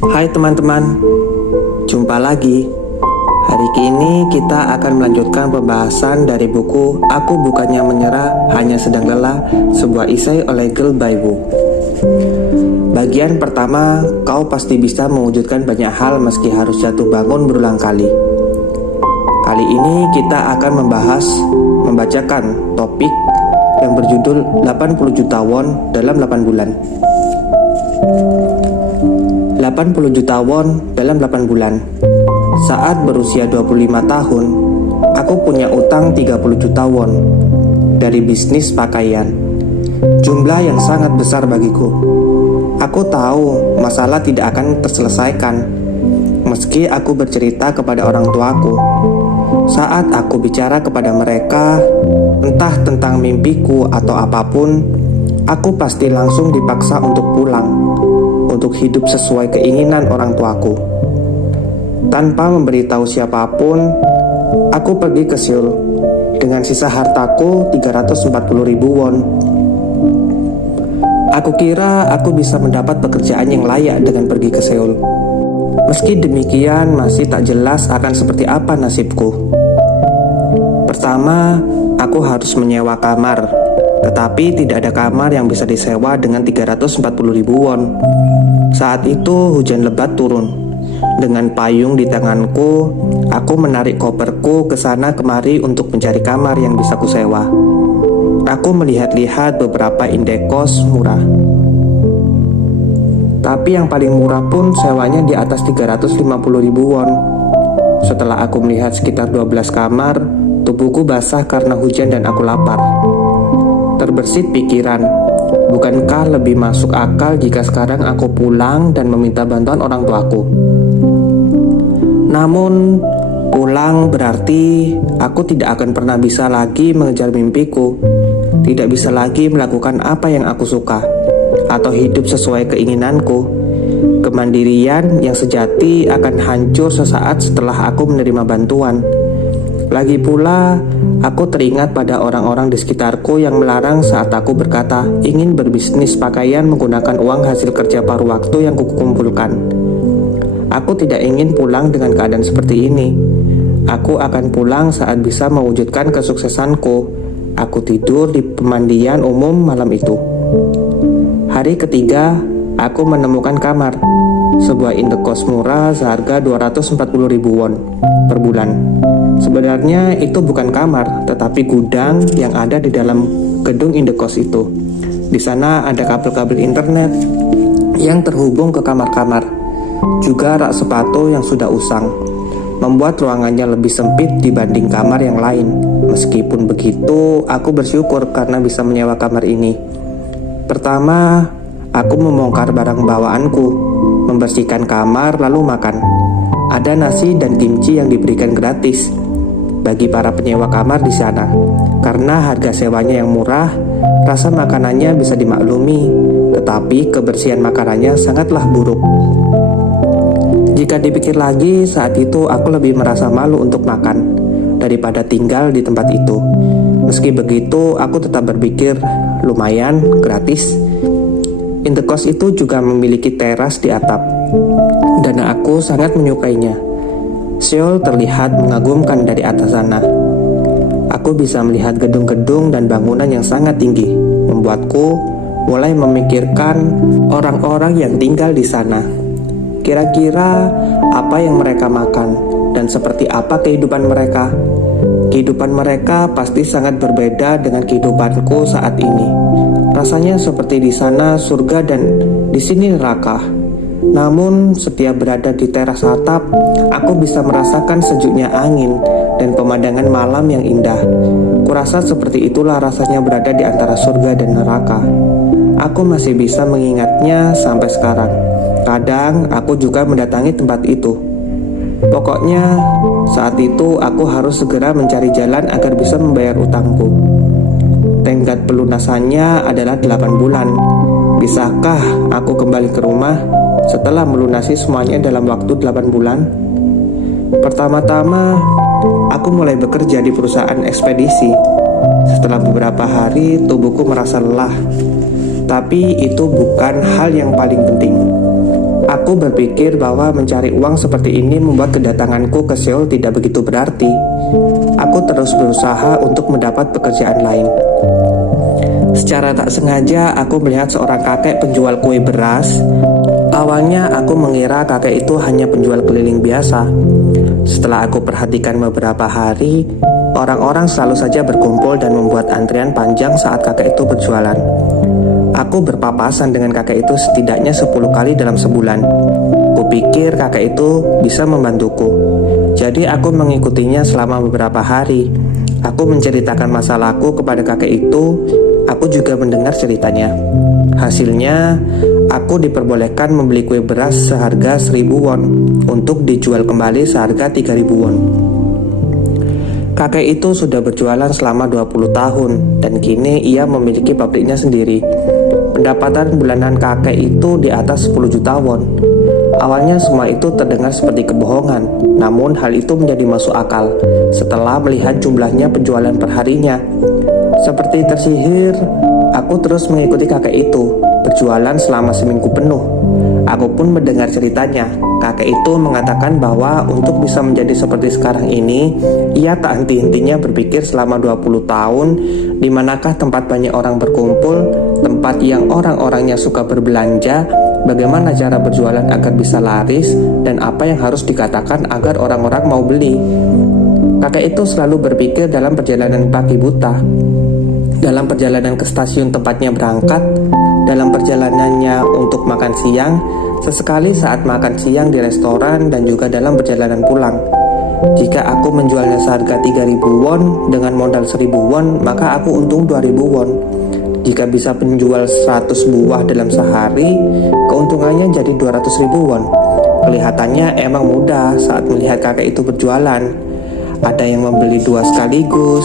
Hai teman-teman, jumpa lagi. Hari ini kita akan melanjutkan pembahasan dari buku Aku Bukannya Menyerah, Hanya Sedang Lelah, sebuah esai oleh Girl by Wu. Bagian pertama, kau pasti bisa mewujudkan banyak hal meski harus jatuh bangun berulang kali. Kali ini kita akan membacakan topik yang berjudul 80 juta won dalam 8 bulan. 80 juta won dalam 8 bulan. Saat berusia 25 tahun, aku punya utang 30 juta won dari bisnis pakaian. Jumlah yang sangat besar bagiku. Aku tahu masalah tidak akan terselesaikan meski aku bercerita kepada orang tuaku. Saat aku bicara kepada mereka, entah tentang mimpiku atau apapun, aku pasti langsung dipaksa untuk pulang, untuk hidup sesuai keinginan orang tuaku. Tanpa memberitahu siapapun, aku pergi ke Seoul dengan sisa hartaku 340.000 won. Aku kira aku bisa mendapat pekerjaan yang layak dengan pergi ke Seoul. Meski demikian, masih tak jelas akan seperti apa nasibku. Pertama, aku harus menyewa kamar, tetapi tidak ada kamar yang bisa disewa dengan 340.000 won. Saat itu hujan lebat turun. Dengan payung di tanganku, aku menarik koperku ke sana kemari untuk mencari kamar yang bisa kusewa. Aku melihat-lihat beberapa indekos murah. Tapi yang paling murah pun sewanya di atas 350.000 won. Setelah aku melihat sekitar 12 kamar, tubuhku basah karena hujan dan aku lapar. Terbersit pikiran, bukankah lebih masuk akal jika sekarang aku pulang dan meminta bantuan orang tuaku? Namun, pulang berarti aku tidak akan pernah bisa lagi mengejar mimpiku, tidak bisa lagi melakukan apa yang aku suka, atau hidup sesuai keinginanku. Kemandirian yang sejati akan hancur sesaat setelah aku menerima bantuan. Lagi pula, aku teringat pada orang-orang di sekitarku yang melarang saat aku berkata ingin berbisnis pakaian menggunakan uang hasil kerja paruh waktu yang kukumpulkan. Aku tidak ingin pulang dengan keadaan seperti ini. Aku akan pulang saat bisa mewujudkan kesuksesanku. Aku tidur di pemandian umum malam itu. Hari ketiga, aku menemukan kamar. Sebuah indekos murah seharga 240.000 won per bulan. Sebenarnya itu bukan kamar, tetapi gudang yang ada di dalam gedung indekos itu. Di sana ada kabel-kabel internet yang terhubung ke kamar-kamar. Juga rak sepatu yang sudah usang, membuat ruangannya lebih sempit dibanding kamar yang lain. Meskipun begitu, aku bersyukur karena bisa menyewa kamar ini. Pertama, aku membongkar barang bawaanku, membersihkan kamar lalu makan. Ada nasi dan kimchi yang diberikan gratis bagi para penyewa kamar di sana. Karena harga sewanya yang murah, rasa makanannya bisa dimaklumi, tetapi kebersihan makanannya sangatlah buruk. Jika dipikir lagi, saat itu aku lebih merasa malu untuk makan daripada tinggal di tempat itu. Meski begitu, aku tetap berpikir lumayan gratis. Indekos itu juga memiliki teras di atap, dan aku sangat menyukainya. Seoul terlihat mengagumkan dari atas sana. Aku bisa melihat gedung-gedung dan bangunan yang sangat tinggi, membuatku mulai memikirkan orang-orang yang tinggal di sana. Kira-kira apa yang mereka makan dan seperti apa kehidupan mereka. Kehidupan mereka pasti sangat berbeda dengan kehidupanku saat ini. Rasanya seperti di sana surga dan di sini neraka. Namun setiap berada di teras atap, aku bisa merasakan sejuknya angin dan pemandangan malam yang indah. Kurasa seperti itulah rasanya berada di antara surga dan neraka. Aku masih bisa mengingatnya sampai sekarang. Kadang aku juga mendatangi tempat itu. Pokoknya saat itu aku harus segera mencari jalan agar bisa membayar utangku. Tenggat pelunasannya adalah 8 bulan. Bisakah aku kembali ke rumah setelah melunasi semuanya dalam waktu 8 bulan? Pertama-tama, aku mulai bekerja di perusahaan ekspedisi. Setelah beberapa hari, tubuhku merasa lelah. Tapi itu bukan hal yang paling penting. Aku berpikir bahwa mencari uang seperti ini membuat kedatanganku ke Seoul tidak begitu berarti. Aku terus berusaha untuk mendapat pekerjaan lain. Secara tak sengaja, aku melihat seorang kakek penjual kue beras. Awalnya aku mengira kakek itu hanya penjual keliling biasa. Setelah aku perhatikan beberapa hari, orang-orang selalu saja berkumpul dan membuat antrian panjang saat kakek itu berjualan. Aku berpapasan dengan kakek itu setidaknya 10 kali dalam sebulan. Kupikir kakek itu bisa membantuku. Jadi aku mengikutinya selama beberapa hari. Aku menceritakan masalahku kepada kakek itu. Aku juga mendengar ceritanya. Hasilnya, aku diperbolehkan membeli kue beras seharga 1.000 won untuk dijual kembali seharga 3.000 won. Kakek itu sudah berjualan selama 20 tahun dan kini ia memiliki pabriknya sendiri. Pendapatan bulanan kakek itu di atas 10 juta won. Awalnya semua itu terdengar seperti kebohongan, namun hal itu menjadi masuk akal setelah melihat jumlahnya penjualan perharinya. Seperti tersihir, aku terus mengikuti kakek itu, berjualan selama seminggu penuh. Aku pun mendengar ceritanya. Kakek itu mengatakan bahwa untuk bisa menjadi seperti sekarang ini, ia tak henti-hentinya berpikir selama 20 tahun, di manakah tempat banyak orang berkumpul, tempat yang orang-orangnya suka berbelanja, bagaimana cara berjualan agar bisa laris, dan apa yang harus dikatakan agar orang-orang mau beli. Kakek itu selalu berpikir dalam perjalanan pagi buta, dalam perjalanan ke stasiun tempatnya berangkat, dalam perjalanannya untuk makan siang, sesekali saat makan siang di restoran, dan juga dalam perjalanan pulang. Jika aku menjualnya seharga 3.000 won dengan modal 1.000 won, maka aku untung 2.000 won. Jika bisa menjual 100 buah dalam sehari, keuntungannya jadi 200.000 won. Kelihatannya emang mudah saat melihat kakek itu berjualan. Ada yang membeli 2 sekaligus.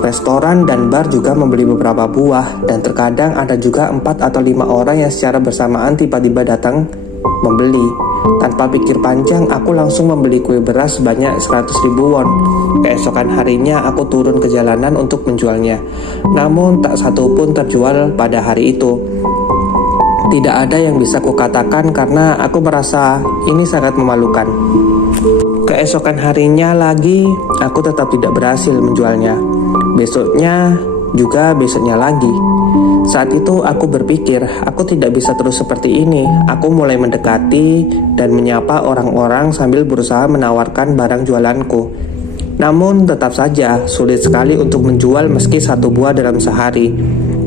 Restoran dan bar juga membeli beberapa buah, dan terkadang ada juga 4 atau 5 orang yang secara bersamaan tiba-tiba datang membeli. Tanpa pikir panjang, aku langsung membeli kue beras sebanyak 100.000 won. Keesokan harinya aku turun ke jalanan untuk menjualnya. Namun tak satu pun terjual pada hari itu. Tidak ada yang bisa kukatakan karena aku merasa ini sangat memalukan. Keesokan harinya lagi, aku tetap tidak berhasil menjualnya. Besoknya, juga besoknya lagi. Saat itu aku berpikir, aku tidak bisa terus seperti ini. Aku mulai mendekati dan menyapa orang-orang sambil berusaha menawarkan barang jualanku. Namun tetap saja sulit sekali untuk menjual meski 1 buah dalam sehari.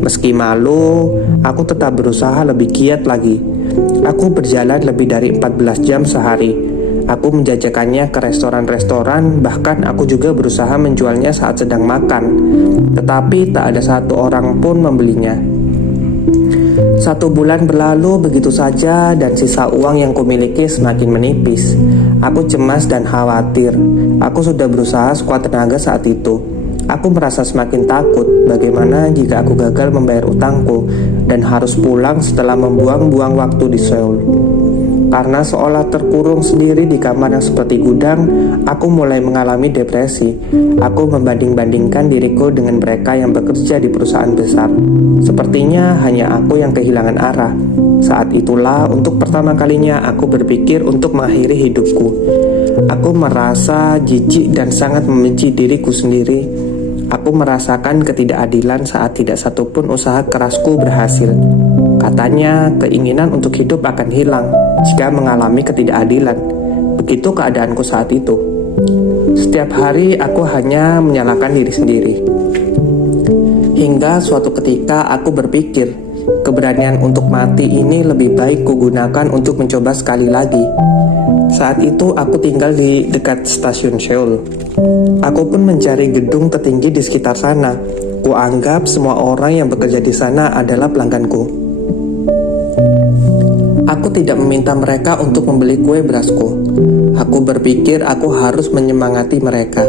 Meski malu, aku tetap berusaha lebih giat lagi. Aku berjalan lebih dari 14 jam sehari. Aku menjajakannya ke restoran-restoran, bahkan aku juga berusaha menjualnya saat sedang makan. Tetapi tak ada satu orang pun membelinya. 1 bulan berlalu begitu saja dan sisa uang yang kumiliki semakin menipis. Aku cemas dan khawatir. Aku sudah berusaha sekuat tenaga saat itu. Aku merasa semakin takut bagaimana jika aku gagal membayar utangku dan harus pulang setelah membuang-buang waktu di Seoul. Karena seolah terkurung sendiri di kamar yang seperti gudang, aku mulai mengalami depresi. Aku membanding-bandingkan diriku dengan mereka yang bekerja di perusahaan besar. Sepertinya hanya aku yang kehilangan arah. Saat itulah untuk pertama kalinya aku berpikir untuk mengakhiri hidupku. Aku merasa jijik dan sangat membenci diriku sendiri. Aku merasakan ketidakadilan saat tidak satupun usaha kerasku berhasil. Katanya, keinginan untuk hidup akan hilang jika mengalami ketidakadilan. Begitu keadaanku saat itu. Setiap hari aku hanya menyalahkan diri sendiri. Hingga suatu ketika aku berpikir, keberanian untuk mati ini lebih baik kugunakan untuk mencoba sekali lagi. Saat itu aku tinggal di dekat stasiun Seoul. Aku pun mencari gedung tertinggi di sekitar sana. Kuanggap semua orang yang bekerja di sana adalah pelangganku. Aku tidak meminta mereka untuk membeli kue berasku. Aku berpikir aku harus menyemangati mereka.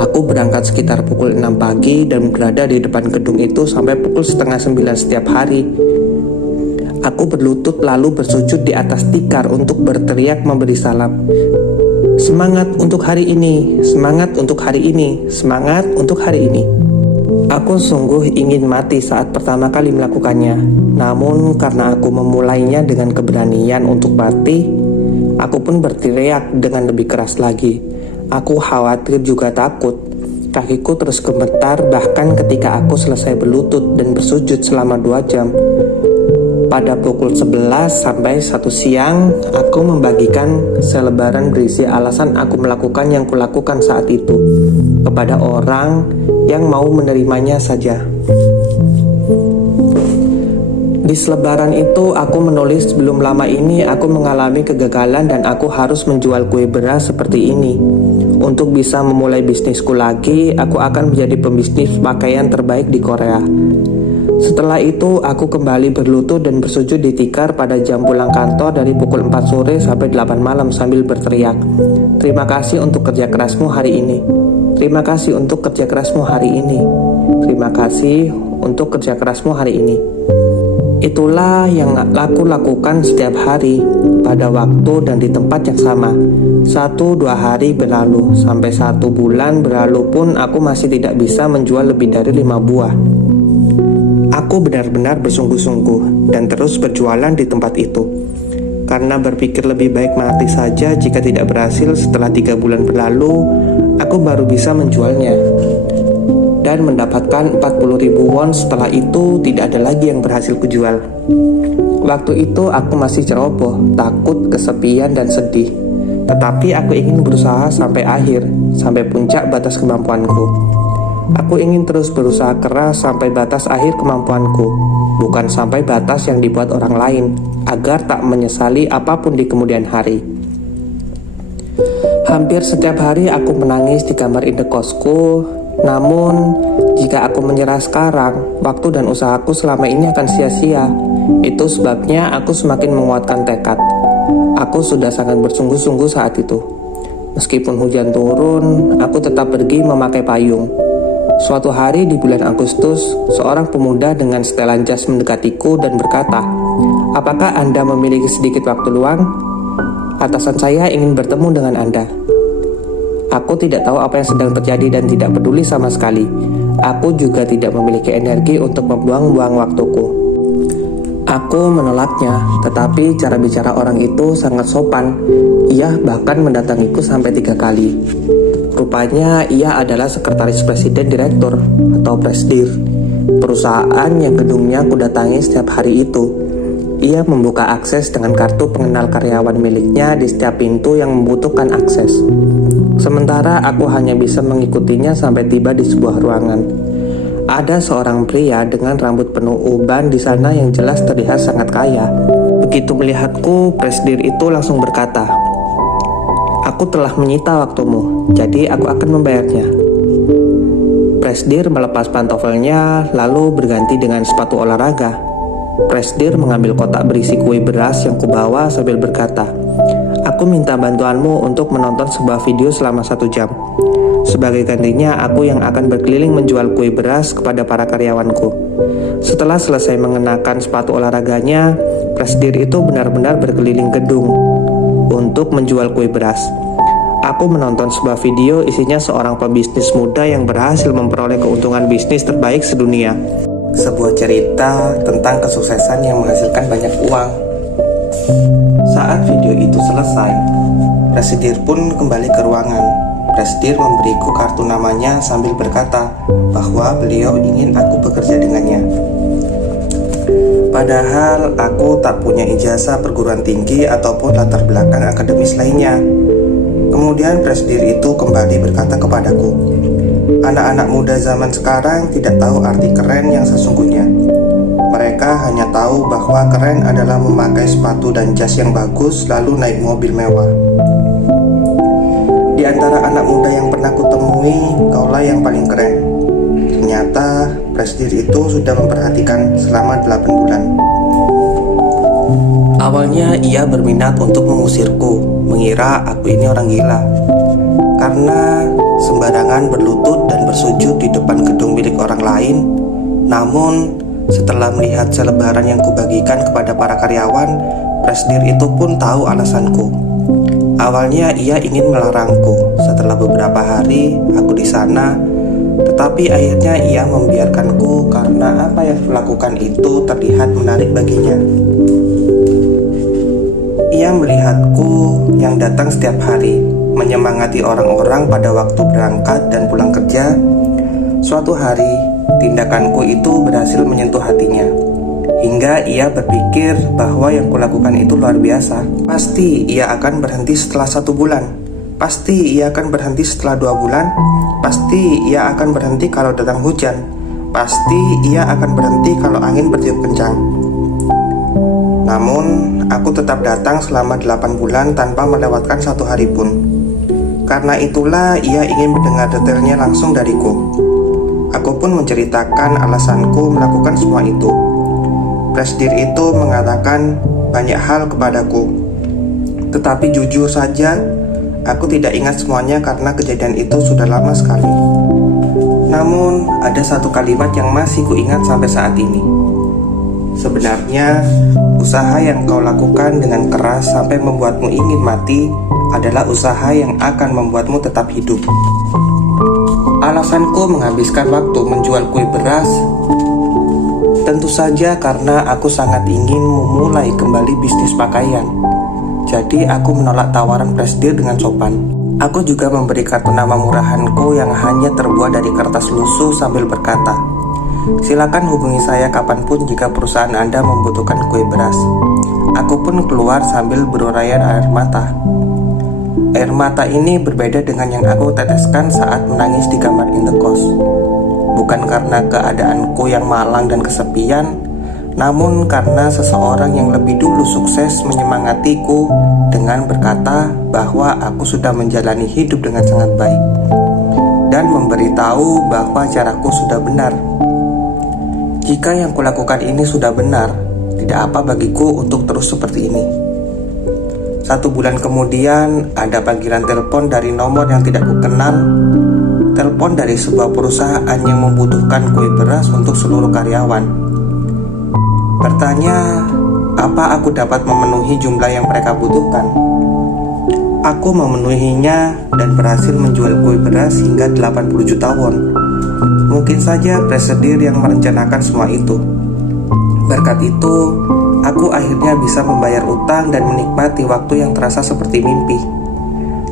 Aku berangkat sekitar pukul 6 pagi dan berada di depan gedung itu sampai pukul setengah 9 setiap hari. Aku berlutut lalu bersujud di atas tikar untuk berteriak memberi salam. Semangat untuk hari ini, semangat untuk hari ini, semangat untuk hari ini. Aku sungguh ingin mati saat pertama kali melakukannya. Namun karena aku memulainya dengan keberanian untuk mati, aku pun berteriak dengan lebih keras lagi. Aku khawatir juga takut. Kakiku terus gemetar bahkan ketika aku selesai berlutut dan bersujud selama 2 jam. Pada pukul 11 sampai 1 siang, aku membagikan selebaran berisi alasan aku melakukan yang kulakukan saat itu kepada orang yang mau menerimanya saja. Di selebaran itu aku menulis, belum lama ini aku mengalami kegagalan dan aku harus menjual kue beras seperti ini. Untuk bisa memulai bisnisku lagi, aku akan menjadi pembisnis pakaian terbaik di Korea. Setelah itu, aku kembali berlutut dan bersujud di tikar pada jam pulang kantor dari pukul 4 sore sampai 8 malam sambil berteriak, "Terima kasih untuk kerja kerasmu hari ini. Terima kasih untuk kerja kerasmu hari ini. Terima kasih untuk kerja kerasmu hari ini." Itulah yang aku lakukan setiap hari, pada waktu dan di tempat yang sama. 1-2 hari berlalu, sampai 1 bulan berlalu pun aku masih tidak bisa menjual lebih dari 5 buah. Aku benar-benar bersungguh-sungguh dan terus berjualan di tempat itu. Karena berpikir lebih baik mati saja jika tidak berhasil. Setelah 3 bulan berlalu, aku baru bisa menjualnya dan mendapatkan 40.000 won. Setelah itu tidak ada lagi yang berhasil kujual. Waktu itu aku masih ceroboh, takut, kesepian dan sedih. Tetapi aku ingin berusaha sampai akhir, sampai puncak batas kemampuanku. Aku ingin terus berusaha keras sampai batas akhir kemampuanku, bukan sampai batas yang dibuat orang lain, agar tak menyesali apapun di kemudian hari. Hampir setiap hari aku menangis di kamar indekosku. Namun, jika aku menyerah sekarang, waktu dan usahaku selama ini akan sia-sia. Itu sebabnya aku semakin menguatkan tekad. Aku sudah sangat bersungguh-sungguh saat itu. Meskipun hujan turun, aku tetap pergi memakai payung. Suatu hari di bulan Agustus, seorang pemuda dengan setelan jas mendekatiku dan berkata, "Apakah Anda memiliki sedikit waktu luang? Atasan saya ingin bertemu dengan Anda." Aku tidak tahu apa yang sedang terjadi dan tidak peduli sama sekali. Aku juga tidak memiliki energi untuk membuang-buang waktuku. Aku menolaknya, tetapi cara bicara orang itu sangat sopan. Ia bahkan mendatangiku sampai 3 kali. Rupanya ia adalah sekretaris presiden direktur atau presdir, perusahaan yang gedungnya aku datangi setiap hari itu. Ia membuka akses dengan kartu pengenal karyawan miliknya di setiap pintu yang membutuhkan akses. Sementara aku hanya bisa mengikutinya sampai tiba di sebuah ruangan. Ada seorang pria dengan rambut penuh uban di sana yang jelas terlihat sangat kaya. Begitu melihatku, presdir itu langsung berkata, "Aku telah menyita waktumu, jadi aku akan membayarnya." Presdir melepas pantoffelnya lalu berganti dengan sepatu olahraga. Presdir mengambil kotak berisi kue beras yang kubawa sambil berkata, "Aku minta bantuanmu untuk menonton sebuah video selama 1 jam. Sebagai gantinya, aku yang akan berkeliling menjual kue beras kepada para karyawanku." Setelah selesai mengenakan sepatu olahraganya, presdir itu benar-benar berkeliling gedung untuk menjual kue beras. Aku menonton sebuah video isinya seorang pebisnis muda yang berhasil memperoleh keuntungan bisnis terbaik sedunia. Sebuah cerita tentang kesuksesan yang menghasilkan banyak uang. Saat video itu selesai, presdir pun kembali ke ruangan. Presdir memberiku kartu namanya sambil berkata bahwa beliau ingin aku bekerja dengannya. Padahal aku tak punya ijazah perguruan tinggi ataupun latar belakang akademis lainnya. Kemudian presdir itu kembali berkata kepadaku, "Anak-anak muda zaman sekarang tidak tahu arti keren yang sesungguhnya. Mereka hanya tahu bahwa keren adalah memakai sepatu dan jas yang bagus lalu naik mobil mewah. Di antara anak muda yang pernah kutemui, kaulah yang paling keren." Ternyata presdir itu sudah memperhatikan selama 8 bulan. Awalnya ia berminat untuk mengusirku, mengira aku ini orang gila. Karena sembarangan berlutut dan bersujud di depan gedung milik orang lain. Namun setelah melihat selebaran yang kubagikan kepada para karyawan, presdir itu pun tahu alasanku. Awalnya ia ingin melarangku. Setelah beberapa hari aku di sana, Tetapi akhirnya ia membiarkanku karena apa yang kulakukan itu terlihat menarik baginya. Ia melihatku yang datang setiap hari, menyemangati orang-orang pada waktu berangkat dan pulang kerja. Suatu hari, tindakanku itu berhasil menyentuh hatinya, hingga ia berpikir bahwa yang kulakukan itu luar biasa. Pasti ia akan berhenti setelah 1 bulan. Pasti ia akan berhenti setelah 2 bulan. Pasti ia akan berhenti kalau datang hujan. Pasti ia akan berhenti kalau angin bertiup kencang. Namun, aku tetap datang selama 8 bulan tanpa melewatkan 1 hari pun. Karena itulah ia ingin mendengar detailnya langsung dariku. Aku pun menceritakan alasanku melakukan semua itu. Presidir itu mengatakan banyak hal kepadaku. Tetapi jujur saja, aku tidak ingat semuanya karena kejadian itu sudah lama sekali. Namun, ada satu kalimat yang masih kuingat sampai saat ini. Sebenarnya, usaha yang kau lakukan dengan keras sampai membuatmu ingin mati adalah usaha yang akan membuatmu tetap hidup. Alasanku menghabiskan waktu menjual kue beras tentu saja karena aku sangat ingin memulai kembali bisnis pakaian. Jadi aku menolak tawaran presidir dengan sopan. Aku juga memberi kartu nama murahanku yang hanya terbuat dari kertas lusuh sambil berkata, "Silakan hubungi saya kapanpun jika perusahaan Anda membutuhkan kue beras." Aku pun keluar sambil berurayan air mata. Air mata ini berbeda dengan yang aku teteskan saat menangis di kamar indekos. Bukan karena keadaanku yang malang dan kesepian, namun karena seseorang yang lebih dulu sukses menyemangatiku dengan berkata bahwa aku sudah menjalani hidup dengan sangat baik dan memberitahu bahwa caraku sudah benar. Jika yang kulakukan ini sudah benar, tidak apa bagiku untuk terus seperti ini. 1 bulan kemudian ada panggilan telepon dari nomor yang tidak kukenal. Telepon dari sebuah perusahaan yang membutuhkan kue beras untuk seluruh karyawan. Bertanya, apa aku dapat memenuhi jumlah yang mereka butuhkan? Aku memenuhinya dan berhasil menjual kue beras hingga 80 juta won. Mungkin saja presidir yang merencanakan semua itu. Berkat itu, aku akhirnya bisa membayar utang dan menikmati waktu yang terasa seperti mimpi.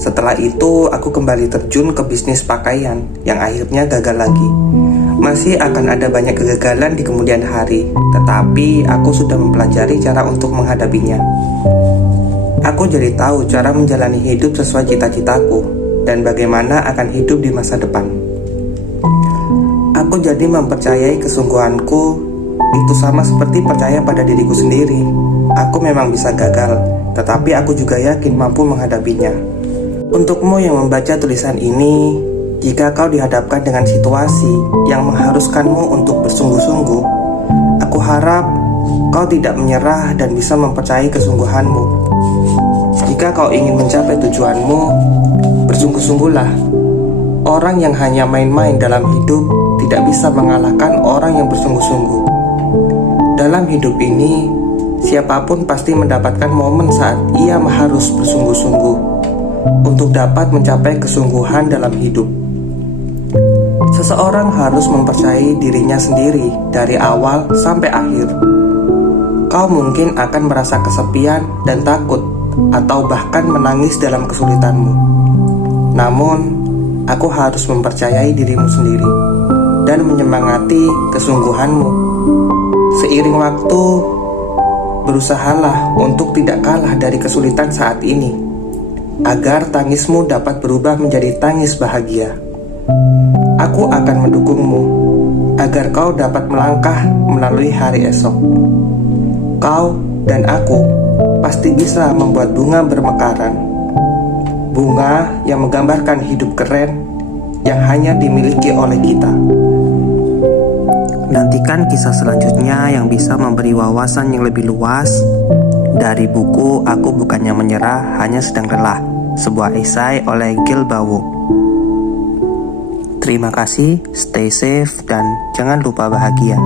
Setelah itu, aku kembali terjun ke bisnis pakaian yang akhirnya gagal lagi. Masih akan ada banyak kegagalan di kemudian hari, tetapi aku sudah mempelajari cara untuk menghadapinya. Aku jadi tahu cara menjalani hidup sesuai cita-citaku dan bagaimana akan hidup di masa depan. Aku jadi mempercayai kesungguhanku. Itu sama seperti percaya pada diriku sendiri. Aku memang bisa gagal, tetapi aku juga yakin mampu menghadapinya. Untukmu yang membaca tulisan ini, jika kau dihadapkan dengan situasi yang mengharuskanmu untuk bersungguh-sungguh, aku harap kau tidak menyerah dan bisa mempercayai kesungguhanmu. Jika kau ingin mencapai tujuanmu, bersungguh-sungguhlah. Orang yang hanya main-main dalam hidup tidak bisa mengalahkan orang yang bersungguh-sungguh. Dalam hidup ini, siapapun pasti mendapatkan momen saat ia harus bersungguh-sungguh untuk dapat mencapai kesungguhan dalam hidup. Seseorang harus mempercayai dirinya sendiri dari awal sampai akhir. Kau mungkin akan merasa kesepian dan takut, atau bahkan menangis dalam kesulitanmu. Namun, aku harus mempercayai dirimu sendiri dan menyemangati kesungguhanmu. Seiring waktu, berusahalah untuk tidak kalah dari kesulitan saat ini, agar tangismu dapat berubah menjadi tangis bahagia. Aku akan mendukungmu agar kau dapat melangkah melalui hari esok. Kau dan aku pasti bisa membuat bunga bermekaran. Bunga yang menggambarkan hidup keren yang hanya dimiliki oleh kita. Nantikan kisah selanjutnya yang bisa memberi wawasan yang lebih luas dari buku Aku Bukannya Menyerah, Hanya Sedang Lelah, sebuah esai oleh Gil Bawo. Terima kasih, stay safe, dan jangan lupa bahagia.